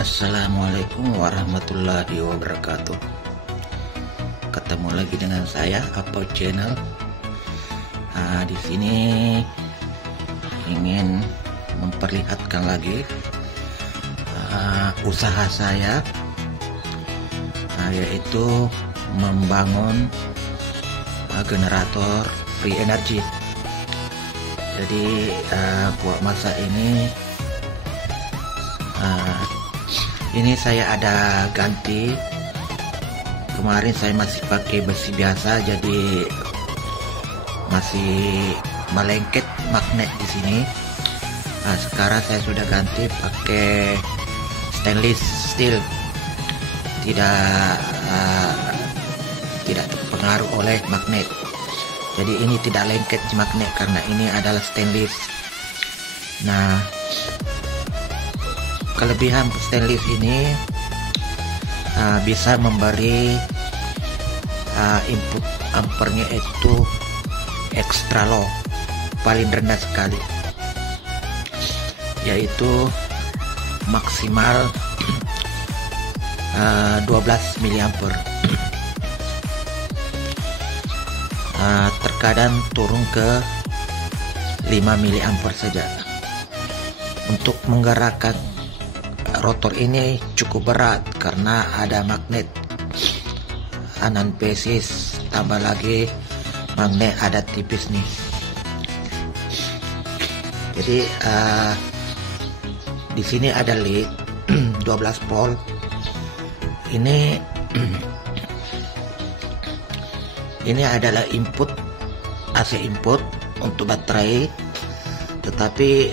Assalamualaikum warahmatullahi wabarakatuh. Ketemu lagi dengan saya Apau Channel. Di sini ingin memperlihatkan lagi usaha saya, yaitu membangun generator free energy. Jadi buat masa ini saya ada ganti. Kemarin saya masih pakai besi biasa, jadi masih melengket magnet di sini. Sekarang saya sudah ganti pakai stainless steel, tidak terpengaruh oleh magnet. Jadi ini tidak lengket magnet karena ini adalah stainless. Nah, kelebihan stainless ini bisa memberi input ampernya itu extra low, paling rendah sekali, yaitu maksimal 12 mA. Terkadang turun ke 5 mA saja. Untuk menggerakkan rotor ini cukup berat karena ada magnet anan pesis, tambah lagi magnet ada tipis nih. Jadi di sini ada lead 12 volt. Ini adalah input, AC input untuk baterai, tetapi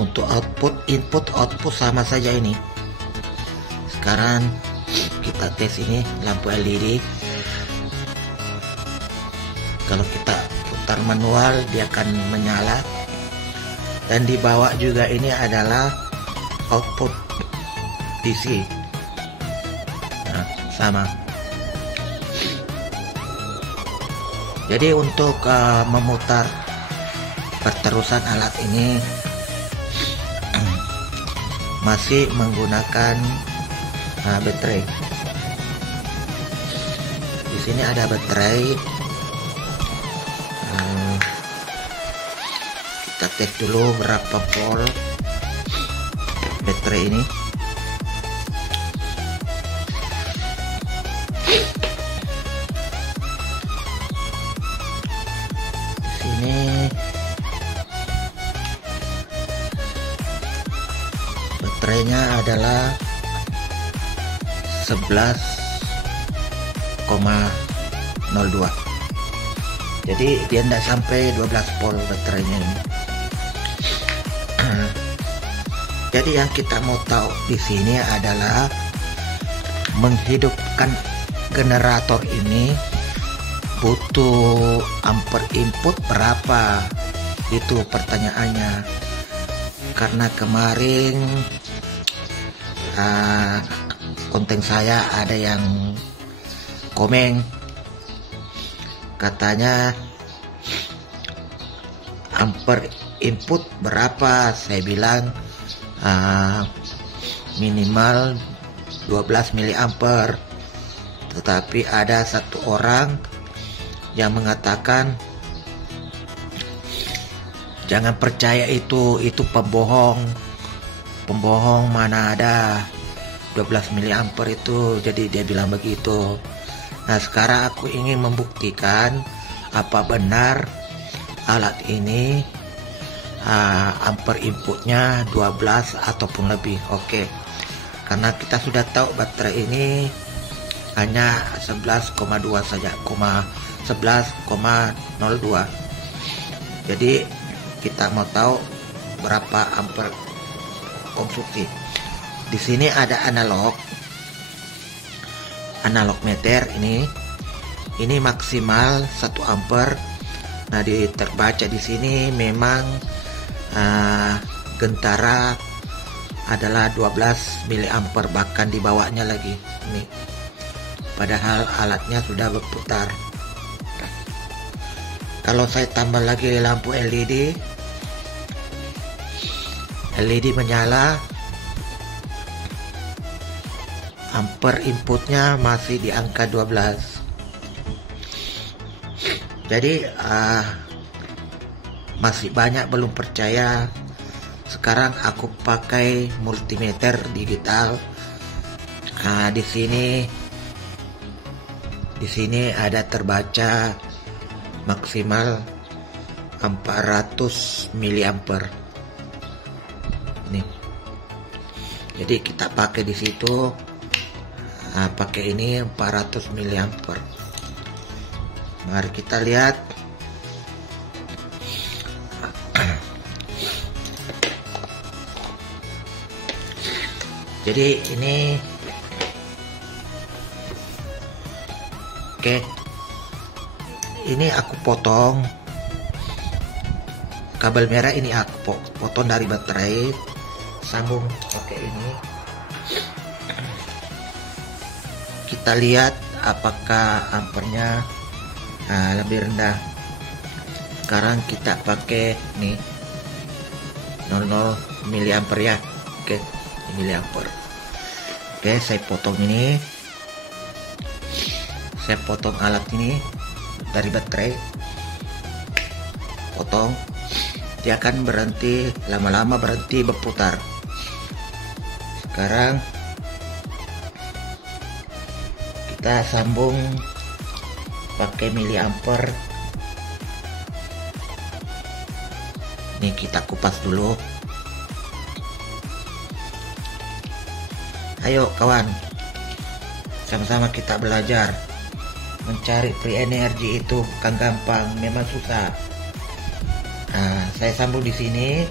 untuk input output sama saja ini. Sekarang kita tes ini lampu LED. Kalau kita putar manual dia akan menyala, dan di bawah juga ini adalah output DC. Nah, sama. Jadi untuk memutar perterusan alat ini masih menggunakan baterai. Di sini ada baterai. Kita tes dulu berapa volt baterai ini. Di sini baterainya adalah 11,02. Jadi dia tidak sampai 12 volt baterainya ini. Jadi yang kita mau tahu di sini adalah menghidupkan generator ini butuh ampere input berapa? Itu pertanyaannya. Karena kemarin konten saya ada yang komen, katanya ampere input berapa. Saya bilang minimal 12 mA. Tetapi ada satu orang yang mengatakan jangan percaya itu pembohong, mana ada 12 mA itu. Jadi dia bilang begitu. Nah, sekarang aku ingin membuktikan apa benar alat ini ampere inputnya 12 ataupun lebih. Oke. Karena kita sudah tahu baterai ini hanya 11,2 saja, 11,02. Jadi kita mau tahu berapa ampere konsumsi. Di sini ada analog meter ini maksimal 1 ampere. Nah, terbaca di sini memang gentara adalah 12 mA, bahkan di bawahnya lagi ini. Padahal alatnya sudah berputar. Kalau saya tambah lagi lampu LED menyala, ampere inputnya masih di angka 12. Jadi masih banyak belum percaya. Sekarang aku pakai multimeter digital. Di sini ada terbaca maksimal 400 miliampere. Nih. Jadi kita pakai di situ. Pakai ini 400 miliampere. Mari kita lihat. Jadi ini ini aku potong kabel merah, ini aku potong dari baterai, sambung pakai ini. Kita lihat apakah ampernya lebih rendah. Sekarang kita pakai nih 00 miliampere ya. Miliampere. Saya potong ini. Saya potong alat ini dari baterai. Potong. Dia akan berhenti, lama-lama berhenti berputar. Sekarang kita sambung pakai miliampere. Ini kita kupas dulu. Ayo kawan, sama-sama kita belajar. Mencari free energy itu bukan gampang, memang susah. Saya sambung di sini.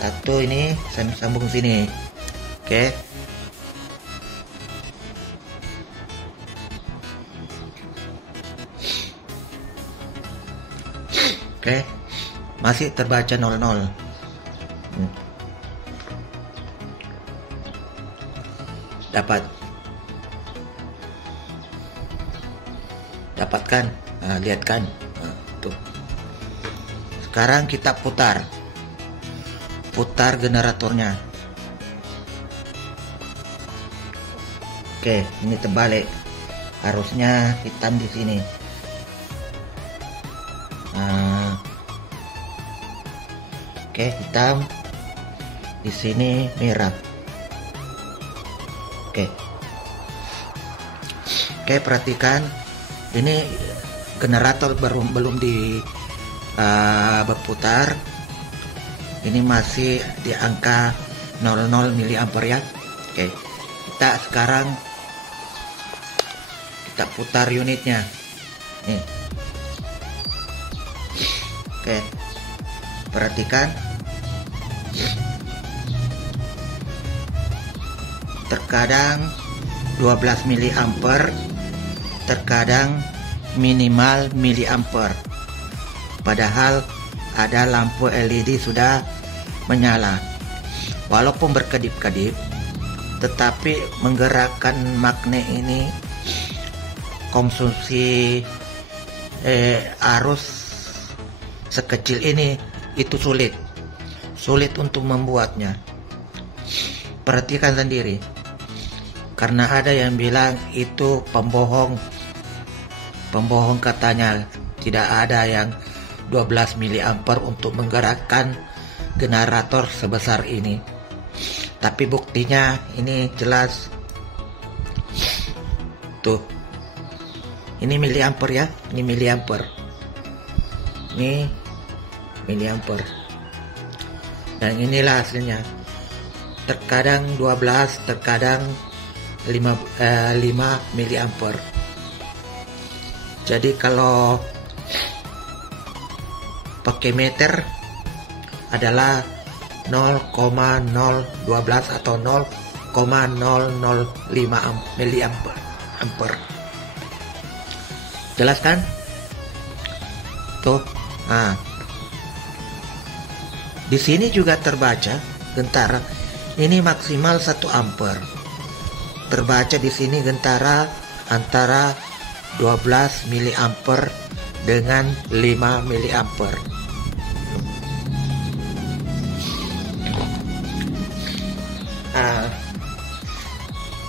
Satu ini saya sambung sini. Oke. Masih terbaca 00. Dapatkan. Lihat kan. Tuh. Sekarang kita putar generatornya. Ini terbalik. Harusnya hitam di sini. Hitam. Di sini merah. Perhatikan, ini generator belum berputar. Ini masih di angka 00 miliampere ya. Kita sekarang kita putar unitnya. Nih. Perhatikan. Terkadang 12 miliampere, terkadang minimal miliampere. Padahal ada lampu LED sudah menyala. Walaupun berkedip-kedip, tetapi menggerakkan magnet ini konsumsi arus sekecil ini itu sulit untuk membuatnya. Perhatikan sendiri, karena ada yang bilang itu pembohong katanya. Tidak ada yang 12 miliampere untuk menggerakkan generator sebesar ini. Tapi buktinya ini jelas. Tuh. Ini miliampere ya, ini miliampere. Ini miliampere. Dan inilah hasilnya. Terkadang 12, terkadang 5 miliampere. Jadi kalau pakai meter adalah 0,012 atau 0,005 miliampere. Jelas kan? Tuh. Di sini juga terbaca gentara. Ini maksimal 1 ampere. Terbaca di sini gentara antara 12 miliampere dengan 5 miliampere.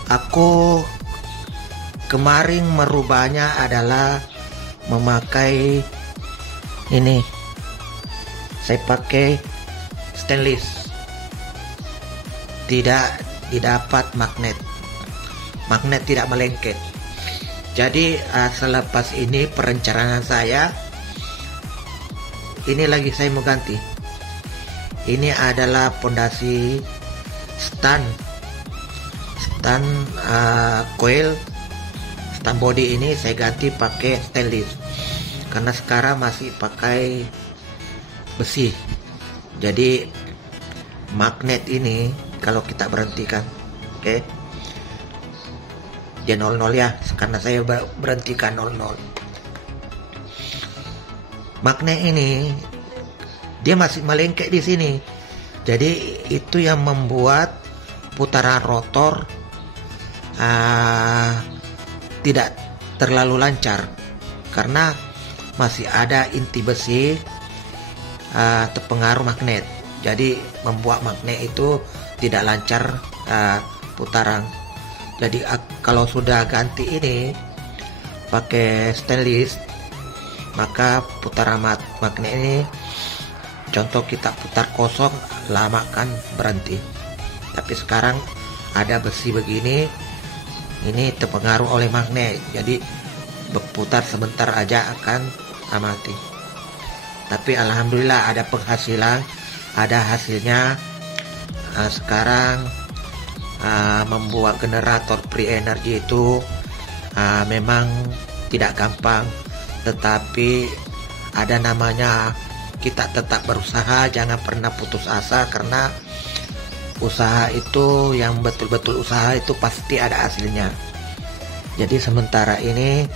Aku kemarin merubahnya adalah memakai ini. Saya pakai stainless, tidak didapat magnet tidak melengket. Jadi selepas ini perencanaan saya, ini lagi saya mau ganti. Ini adalah pondasi stand coil, stand body ini saya ganti pakai stainless karena sekarang masih pakai besi. Jadi magnet ini kalau kita berhentikan, oke, dia 00 ya, karena saya berhentikan 00. Magnet ini dia masih melengket di sini, jadi itu yang membuat putaran rotor tidak terlalu lancar karena masih ada inti besi terpengaruh magnet. Jadi membuat magnet itu tidak lancar putaran. Jadi kalau sudah ganti ini pakai stainless, maka putaran magnet ini, contoh kita putar kosong lama kan berhenti. Tapi sekarang ada besi begini, ini terpengaruh oleh magnet, jadi berputar sebentar aja akan mati. Tapi alhamdulillah ada penghasilan, ada hasilnya. Sekarang membuat generator free energy itu memang tidak gampang, tetapi ada namanya kita tetap berusaha, jangan pernah putus asa, karena usaha itu yang betul-betul usaha itu pasti ada hasilnya. Jadi sementara ini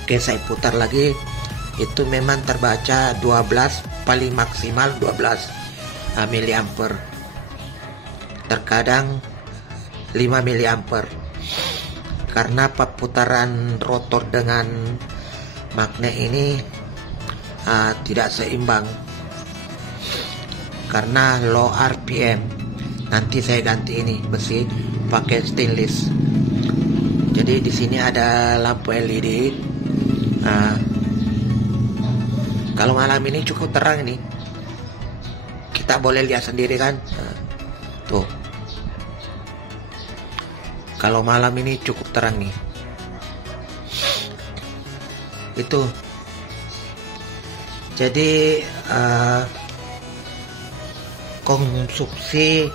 oke, saya putar lagi, itu memang terbaca 12, paling maksimal 12 miliampere, terkadang 5 miliampere, karena putaran rotor dengan magnet ini tidak seimbang karena low RPM. Nanti saya ganti ini besi pakai stainless. Jadi di sini ada lampu LED. Kalau malam ini cukup terang ini, kita boleh lihat sendiri kan. Tuh, kalau malam ini cukup terang nih. Itu. Jadi konsumsi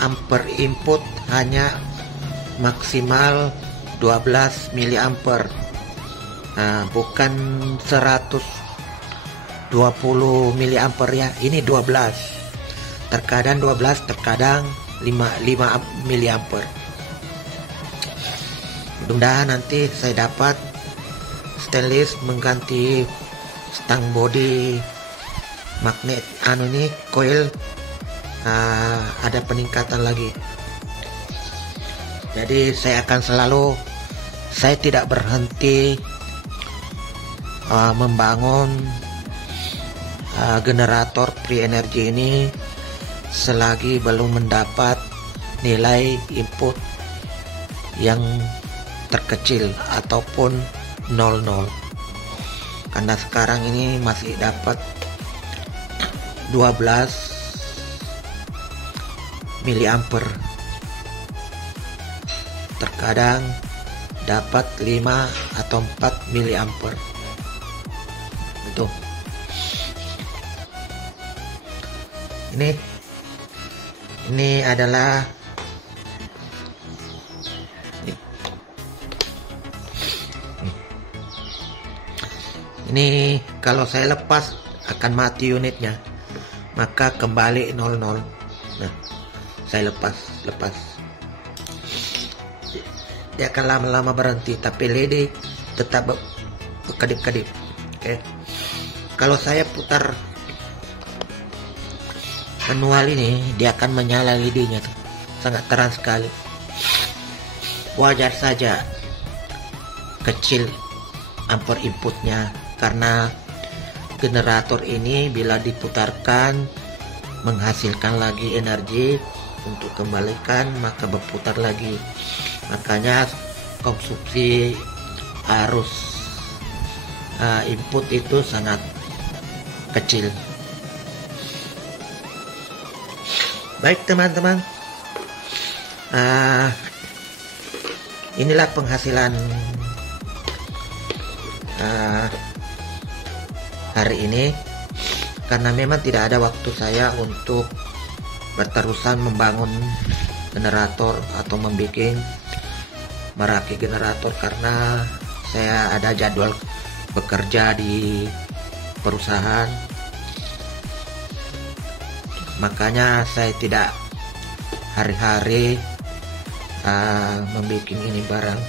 ampere input hanya maksimal 12 miliampere, bukan 120 miliampere ya. Ini 12, terkadang 12, terkadang 5 miliampere. Mudah-mudahan nanti saya dapat stainless mengganti stang body magnet ini coil, ada peningkatan lagi. Jadi saya akan selalu, saya tidak berhenti membangun generator free energy ini selagi belum mendapat nilai input yang terkecil ataupun 00. Karena sekarang ini masih dapat 12 miliampere, terkadang dapat 5 atau 4 miliampere. Itu ini adalah ini kalau saya lepas akan mati unitnya, maka kembali 00. Nah, saya lepas dia akan lama-lama berhenti, tapi LED tetap berkedip-kedip. Oke. Kalau saya putar manual ini, dia akan menyala LED-nya tuh. Sangat terang sekali. Wajar saja kecil ampere inputnya, karena generator ini bila diputarkan menghasilkan lagi energi untuk kembalikan, maka berputar lagi. Makanya konsumsi arus input itu sangat kecil. Baik teman-teman, inilah penghasilan hari ini, karena memang tidak ada waktu saya untuk berterusan membangun generator atau merakit generator, karena saya ada jadwal bekerja di perusahaan. Makanya saya tidak hari-hari membuat ini barang.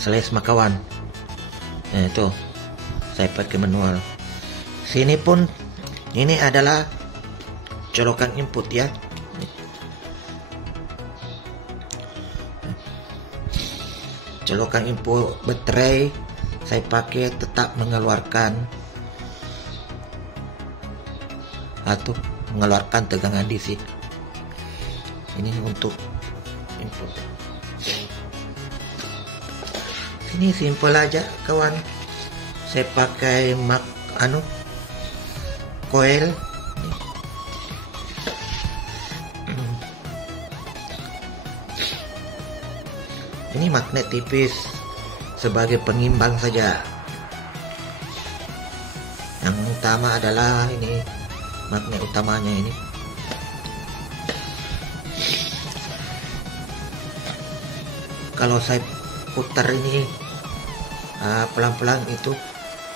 Slash makawan. Nah, itu saya pakai manual. Sini pun ini adalah colokan input ya. Colokan input baterai saya pakai tetap mengeluarkan atau mengeluarkan tegangan DC. Ini untuk input. Ini simple aja kawan. Saya pakai coil. Ini magnet tipis sebagai pengimbang saja. Yang utama adalah ini magnet utamanya ini. Kalau saya putar ini pelan-pelan itu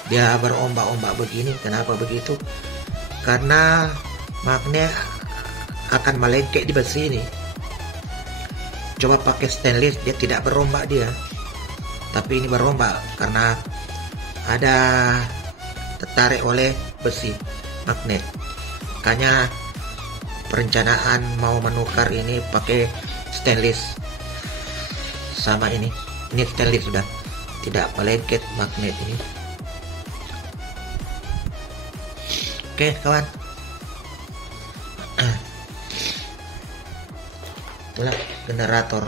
dia berombak-ombak begini. Kenapa begitu? Karena magnet akan melengket di besi ini. Coba pakai stainless, dia tidak berombak dia, tapi ini berombak karena ada tertarik oleh besi magnet. Makanya perencanaan mau menukar ini pakai stainless sama ini stainless sudah tidak melengket magnet ini. Oke kawan, itulah generator.